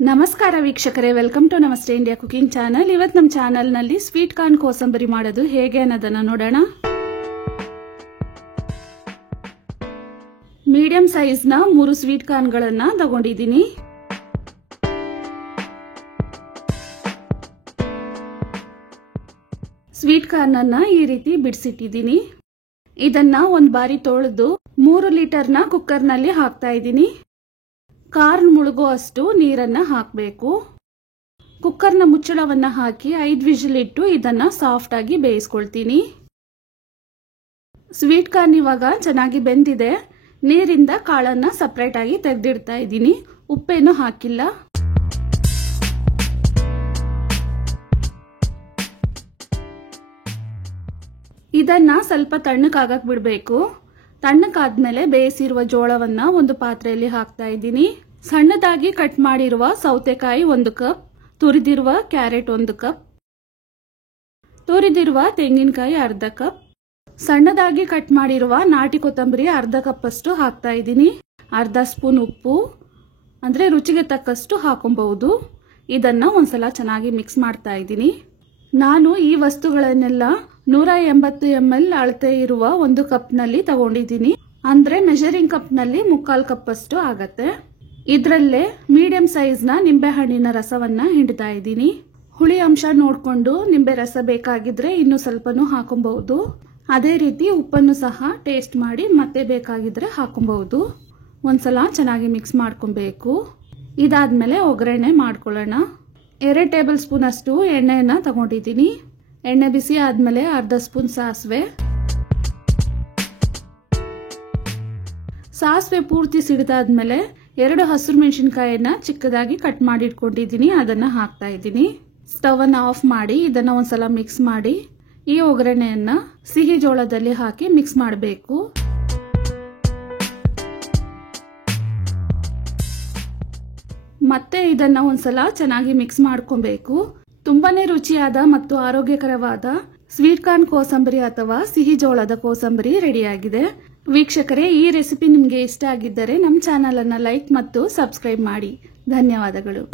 ನಮಸ್ಕಾರ ವೀಕ್ಷಕರೇ, welcome to ನಮಸ್ತೆ ಇಂಡಿಯಾ ಕುಕಿಂಗ್ ಚಾನಲ್. ಇವತ್ತು ನಮ್ಮ ಚಾನಲ್ನಲ್ಲಿ ಸ್ವೀಟ್ ಕಾರ್ನ್ ಕೋಸಂಬರಿ ಮಾಡೋದು ಹೇಗೆ ಅನ್ನೋದನ್ನ ನೋಡೋಣ. ಮೀಡಿಯಂ ಸೈಜ್ನ 3 ಸ್ವೀಟ್ ಕಾರ್ನ್ಗಳನ್ನ ತಗೊಂಡಿದ್ದೀನಿ. ಸ್ವೀಟ್ ಕಾರ್ನ್ ಅನ್ನ ಈ ರೀತಿ ಬಿಡಿಸಿಟ್ಟಿದ್ದೀನಿ. ಇದನ್ನ ಒಂದು ಬಾರಿ ತೊಳೆದು 3 ಲೀಟರ್ನ ಕುಕ್ಕರ್ನಲ್ಲಿ ಹಾಕ್ತಾ ಇದ್ದೀನಿ. ಕಾರ್ನ್ ಮುಳುಗೋ ಅಷ್ಟು ನೀರನ್ನ ಹಾಕಬೇಕು. ಕುಕ್ಕರ್ನ ಮುಚ್ಚಳವನ್ನ ಹಾಕಿ 5 ವಿಜಿಲ್ ಇಟ್ಟು ಇದನ್ನ ಸಾಫ್ಟ್ ಆಗಿ ಬೇಯಿಸ್ಕೊಳ್ತೀನಿ. ಸ್ವೀಟ್ ಕಾರ್ನ್ ಇವಾಗ ಚೆನ್ನಾಗಿ ಬೆಂದಿದೆ. ನೀರಿಂದ ಕಾಳನ್ನ ಸಪರೇಟ್ ಆಗಿ ತೆಗೆದಿಡ್ತಾ ಇದ್ದೀನಿ. ಉಪ್ಪೇನು ಹಾಕಿಲ್ಲ. ಇದನ್ನ ಸ್ವಲ್ಪ ತಣ್ಣಕ್ಕಾಗಕ್ ಬಿಡಬೇಕು. ತಣ್ಣಕ್ಕಾದ್ಮೇಲೆ ಬೇಯಿಸಿರುವ ಜೋಳವನ್ನ ಒಂದು ಪಾತ್ರೆಯಲ್ಲಿ ಹಾಕ್ತಾ ಇದ್ದೀನಿ. ಸಣ್ಣದಾಗಿ ಕಟ್ ಮಾಡಿರುವ ಸೌತೆಕಾಯಿ 1 ಕಪ್, ತುರಿದಿರುವ ಕ್ಯಾರೆಟ್ 1 ಕಪ್, ತುರಿದಿರುವ ತೆಂಗಿನಕಾಯಿ ಅರ್ಧ ಕಪ್, ಸಣ್ಣದಾಗಿ ಕಟ್ ಮಾಡಿರುವ ನಾಟಿ ಕೊತ್ತಂಬರಿ ಅರ್ಧ ಕಪ್ ಅಷ್ಟು ಹಾಕ್ತಾ ಇದ್ದೀನಿ. ಅರ್ಧ ಸ್ಪೂನ್ ಉಪ್ಪು, ಅಂದ್ರೆ ರುಚಿಗೆ ತಕ್ಕಷ್ಟು ಹಾಕೊಬಹುದು. ಇದನ್ನ ಒಂದ್ಸಲ ಚೆನ್ನಾಗಿ ಮಿಕ್ಸ್ ಮಾಡ್ತಾ ಇದ್ದೀನಿ. ನಾನು ಈ ವಸ್ತುಗಳನ್ನೆಲ್ಲ 180 ml ಅಳತೆ ಇರುವ 1 ಕಪ್ನಲ್ಲಿ ತಗೊಂಡಿದ್ದೀನಿ. ಅಂದ್ರೆ ಮೆಜರಿಂಗ್ ಕಪ್ನಲ್ಲಿ 3/4 ಕಪ್ ಅಷ್ಟು ಆಗತ್ತೆ. ಇದರಲ್ಲೇ ಮೀಡಿಯಂ ಸೈಜ್ನ ನಿಂಬೆ ಹಣ್ಣಿನ ರಸವನ್ನ ಹಿಂಡ್ತಾ ಇದ್ದೀನಿ. ಹುಳಿ ಅಂಶ ನೋಡ್ಕೊಂಡು ನಿಂಬೆ ರಸ ಬೇಕಾಗಿದ್ರೆ ಇನ್ನು ಸ್ವಲ್ಪನೂ ಹಾಕೊಬಹುದು. ಅದೇ ರೀತಿ ಉಪ್ಪನ್ನು ಸಹ ಟೇಸ್ಟ್ ಮಾಡಿ ಮತ್ತೆ ಬೇಕಾಗಿದ್ರೆ ಹಾಕೊಬಹುದು. ಒಂದ್ಸಲ ಚೆನ್ನಾಗಿ ಮಿಕ್ಸ್ ಮಾಡ್ಕೊಬೇಕು. ಇದಾದ್ಮೇಲೆ ಒಗ್ಗರಣೆ ಮಾಡ್ಕೊಳ್ಳೋಣ. 2 ಟೇಬಲ್ ಸ್ಪೂನ್ ಅಷ್ಟು ಎಣ್ಣೆಯನ್ನ ತಗೊಂಡಿದ್ದೀನಿ. ಎಣ್ಣೆ ಬಿಸಿ ಆದ್ಮೇಲೆ ಅರ್ಧ ಸ್ಪೂನ್ ಸಾಸಿವೆ ಪೂರ್ತಿ ಸಿಡಿದಾದ್ಮೇಲೆ 2 ಹಸಿರು ಮೆಣಸಿನಕಾಯಿಯನ್ನ ಚಿಕ್ಕದಾಗಿ ಕಟ್ ಮಾಡಿ ಇಟ್ಕೊಂಡಿದ್ದೀನಿ. ಅದನ್ನ ಹಾಕ್ತಾ ಇದ್ದೀನಿ. ಸ್ಟವ್ ಅನ್ನ ಆಫ್ ಮಾಡಿ ಇದನ್ನ ಒಂದ್ಸಲ ಮಿಕ್ಸ್ ಮಾಡಿ ಈ ಒಗ್ಗರಣೆಯನ್ನ ಸಿಹಿ ಜೋಳದಲ್ಲಿ ಹಾಕಿ ಮಿಕ್ಸ್ ಮಾಡಬೇಕು. ಮತ್ತೆ ಇದನ್ನ ಒಂದ್ಸಲ ಚೆನ್ನಾಗಿ ಮಿಕ್ಸ್ ಮಾಡ್ಕೊಬೇಕು. ತುಂಬಾನೇ ರುಚಿಯಾದ ಮತ್ತು ಆರೋಗ್ಯಕರವಾದ ಸ್ವೀಟ್ ಕಾರ್ನ್ ಕೋಸಂಬರಿ ಅಥವಾ ಸಿಹಿ ಜೋಳದ ಕೋಸಂಬರಿ ರೆಡಿಯಾಗಿದೆ. ವೀಕ್ಷಕರೇ, ಈ ರೆಸಿಪಿ ನಿಮಗೆ ಇಷ್ಟ ಆಗಿದ್ದರೆ ನಮ್ಮ ಚಾನಲ್ ಅನ್ನ ಲೈಕ್ ಮತ್ತು ಸಬ್ಸ್ಕ್ರೈಬ್ ಮಾಡಿ. ಧನ್ಯವಾದಗಳು.